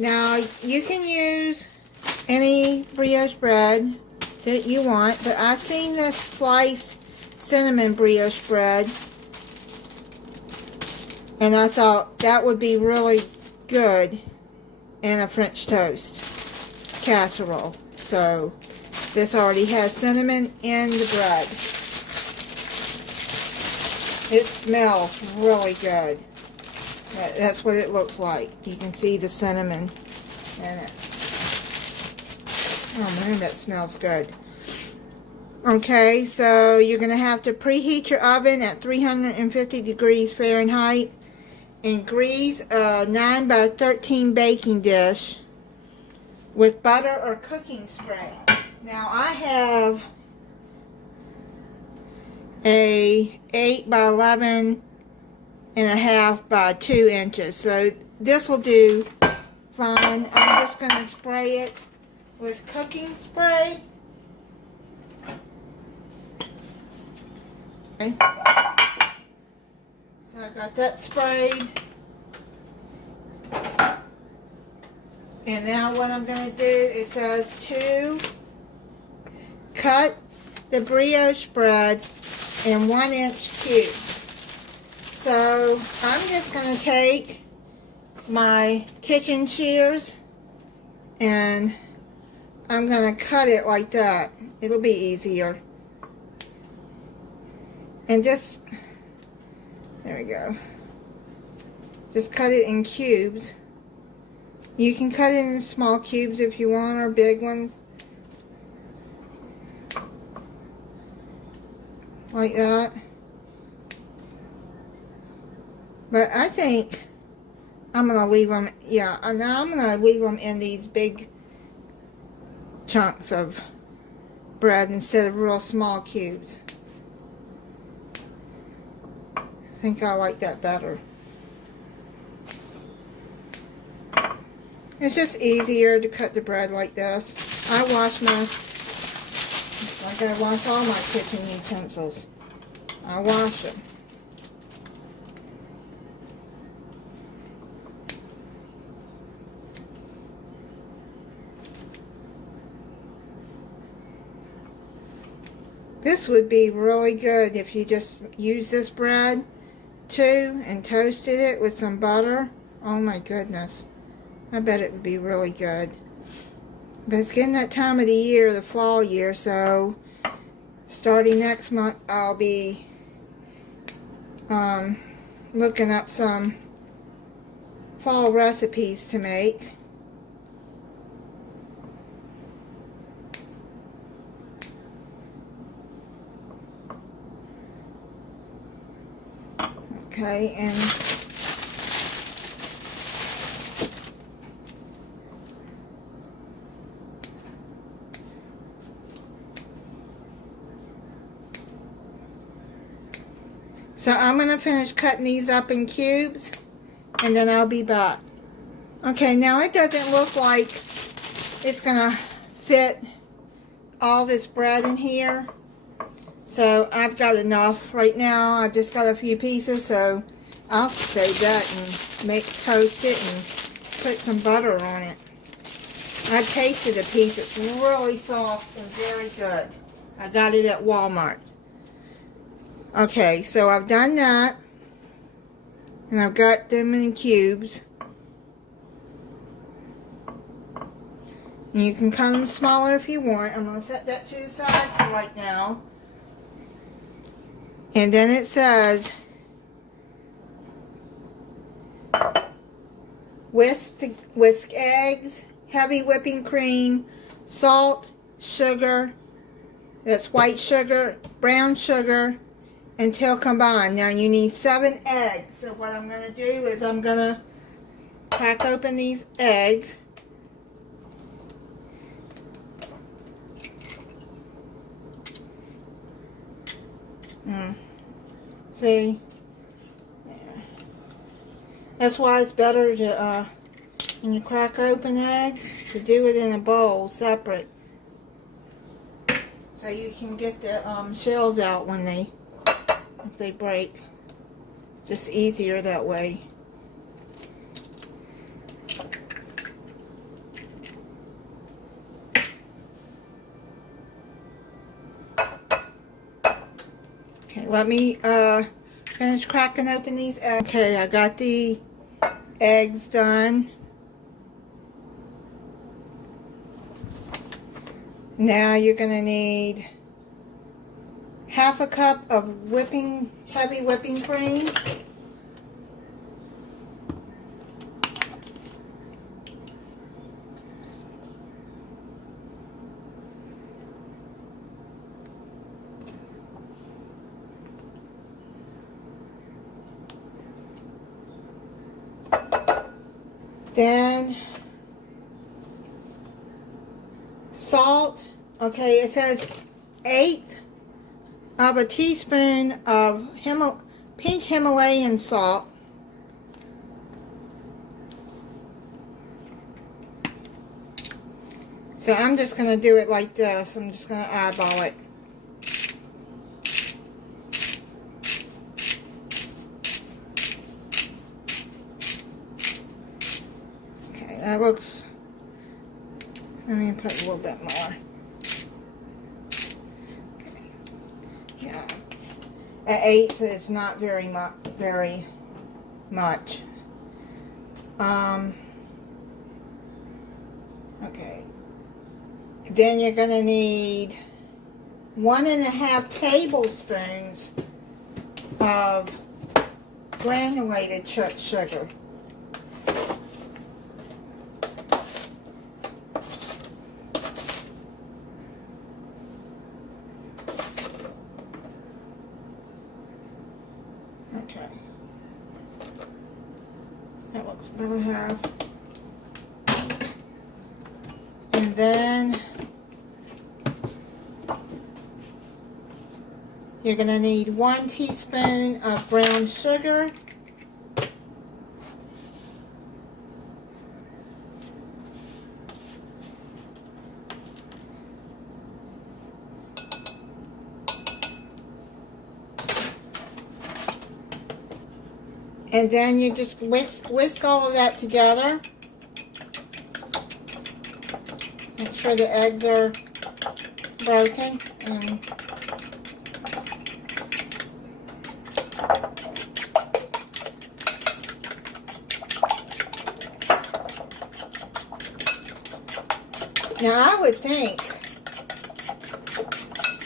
Now, you can use any brioche bread that you want, but I've seen this sliced cinnamon brioche bread, and I thought that would be really good in a French toast casserole. So, this already has cinnamon in the bread. It smells really good. That's what it looks like. You can see the cinnamon in it. Oh man, that smells good. Okay, so you're going to have to preheat your oven at 350 degrees Fahrenheit and grease a 9 by 13 baking dish with butter or cooking spray. Now I have a 8 by 11 and a half by 2 inches, so this will do fine. I'm just going to spray it with cooking spray. Okay. So I got that sprayed, and now what I'm going to do, it says to cut the brioche bread in 1-inch cubes. So I'm just going to take my kitchen shears and I'm going to cut it like that. It'll be easier. And just, there we go. Just cut it in cubes. You can cut it in small cubes if you want, or big ones. Like that. But I think I'm going to leave them, now I'm going to leave them in these big chunks of bread instead of real small cubes. I think I like that better. It's just easier to cut the bread like this. I wash I wash all my kitchen utensils. I wash them. This would be really good if you just use this bread too and toasted it with some butter. Oh my goodness. I bet it would be really good. But it's getting that time of the year, the fall year, so starting next month I'll be looking up some fall recipes to make. Okay, and so I'm going to finish cutting these up in cubes, and then I'll be back. Okay, now it doesn't look like it's going to fit all this bread in here. So I've got enough right now. I just got a few pieces, so I'll save that and toast it and put some butter on it. I tasted a piece. It's really soft and very good. I got it at Walmart. Okay, so I've done that, and I've got them in cubes. And you can cut them smaller if you want. I'm going to set that to the side for right now. And then it says, whisk eggs, heavy whipping cream, salt, sugar, that's white sugar, brown sugar, until combined. Now you need 7 eggs. So what I'm going to do is I'm going to crack open these eggs. See? There. That's why it's better to, when you crack open eggs, to do it in a bowl separate. So you can get the shells out when if they break. Just easier that way. let me finish cracking open these eggs. Okay, I got the eggs done. Now you're going to need half a cup of heavy whipping cream. Then salt. Okay, it says 1/8 of a teaspoon of pink Himalayan salt. So I'm just going to do it like this. I'm just going to eyeball it. Okay, that looks... Let me put a little bit more. Okay. Yeah. 1/8 is not very much. Okay. Then you're going to need 1.5 tablespoons of granulated sugar. Okay. That looks about half. And then you're going to need 1 teaspoon of brown sugar. And then you just whisk all of that together. Make sure the eggs are broken. And now I would think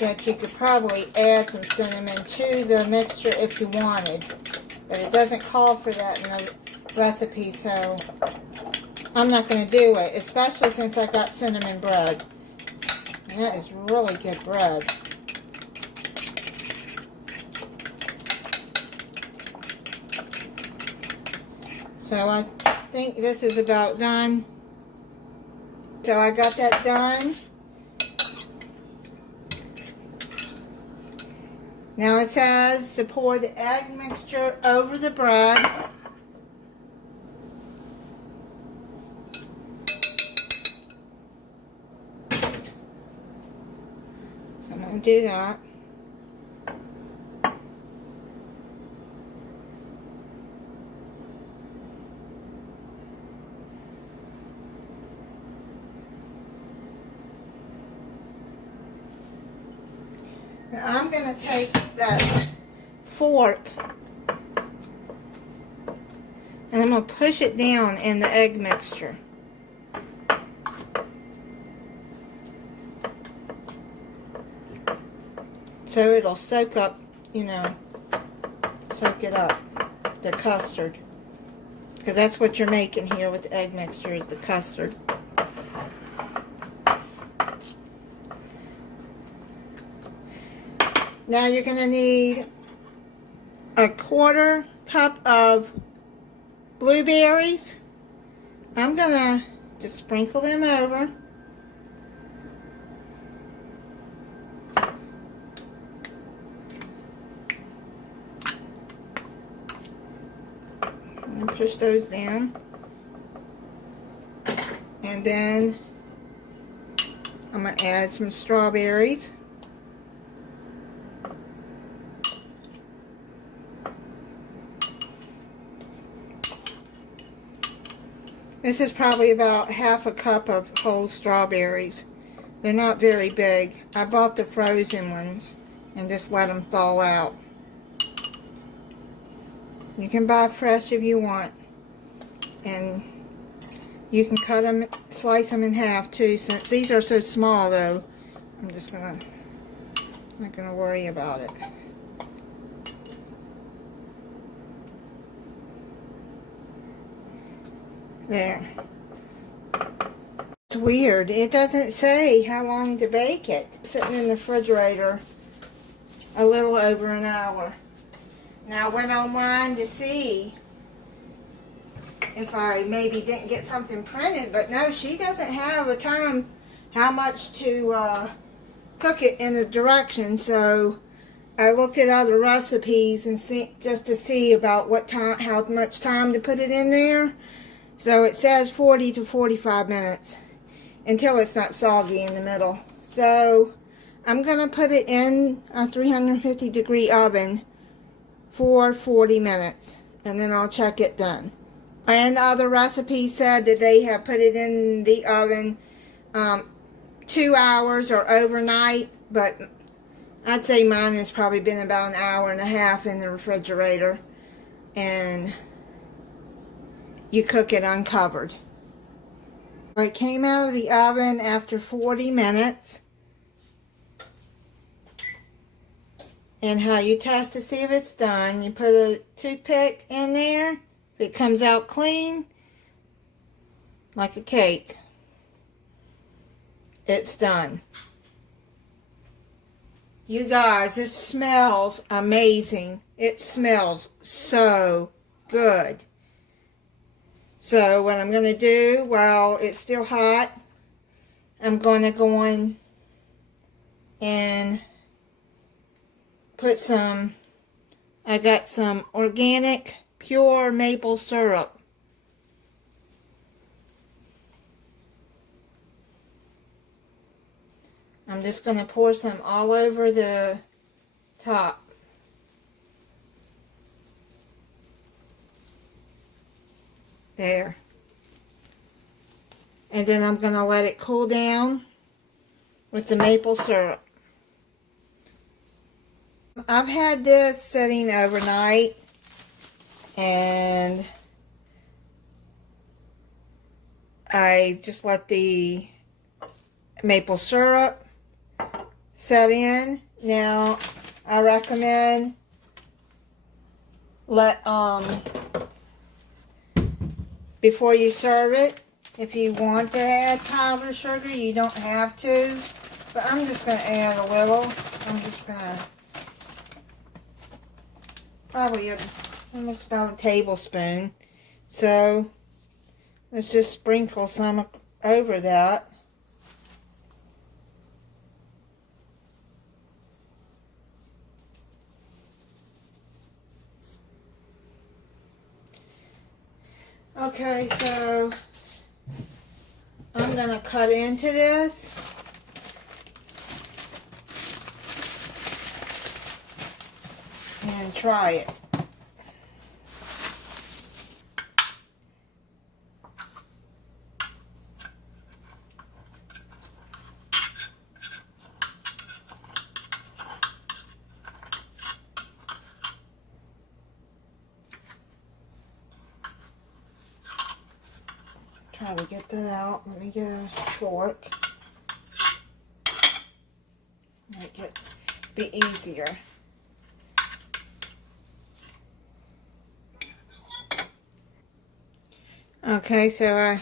that you could probably add some cinnamon to the mixture if you wanted. But it doesn't call for that in the recipe, so I'm not going to do it, especially since I got cinnamon bread. And that is really good bread. So I think this is about done. So I got that done. Now it says to pour the egg mixture over the bread. So I'm going to do that. Now I'm going to take that fork and I'm going to push it down in the egg mixture. So it'll soak up, soak it up, the custard. Because that's what you're making here with the egg mixture, is the custard. Now you're going to need 1/4 cup of blueberries. I'm going to just sprinkle them over. And push those down. And then I'm going to add some strawberries. This is probably about 1/2 cup of whole strawberries. They're not very big. I bought the frozen ones and just let them thaw out. You can buy fresh if you want. And you can cut them, slice them in half too. Since these are so small though, I'm just not gonna worry about it. There. It's weird. It doesn't say how long to bake it. Sitting in the refrigerator a little over an hour. Now I went online to see if I maybe didn't get something printed, but no, she doesn't have a time how much to cook it in the direction. So I looked at other recipes and just to see about what time, how much time to put it in there. So it says 40 to 45 minutes until it's not soggy in the middle. So I'm gonna put it in a 350 degree oven for 40 minutes, and then I'll check it then. And other recipes said that they have put it in the oven 2 hours or overnight, but I'd say mine has probably been about an hour and a half in the refrigerator, and you cook it uncovered. It came out of the oven after 40 minutes. And how you test to see if it's done, you put a toothpick in there. If it comes out clean, like a cake, it's done. You guys, this smells amazing. It smells so good. So what I'm going to do while it's still hot, I'm going to go in and put some, I got some organic pure maple syrup. I'm just going to pour some all over the top. There. And then I'm going to let it cool down with the maple syrup. I've had this sitting overnight, and I just let the maple syrup set in. Now I recommend before you serve it, if you want to add powdered sugar, you don't have to, but I'm just going to add a little. I'm just going to probably it looks about a tablespoon. So let's just sprinkle some over that. Okay, so I'm gonna cut into this. And try it. Try to get that out. Let me get a fork. Make it be easier. Okay, so I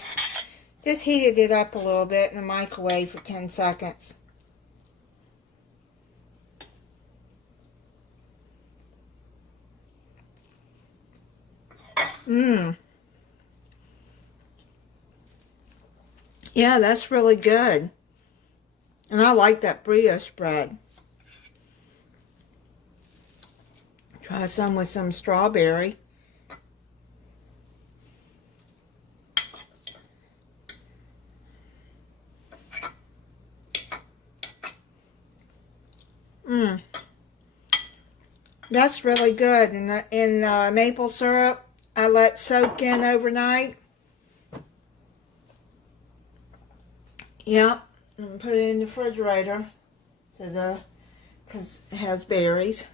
just heated it up a little bit in the microwave for 10 seconds. Yeah, that's really good. And I like that brioche bread. Try some with some strawberry. That's really good. And maple syrup, I let soak in overnight. Yep, and put it in the refrigerator because it has berries.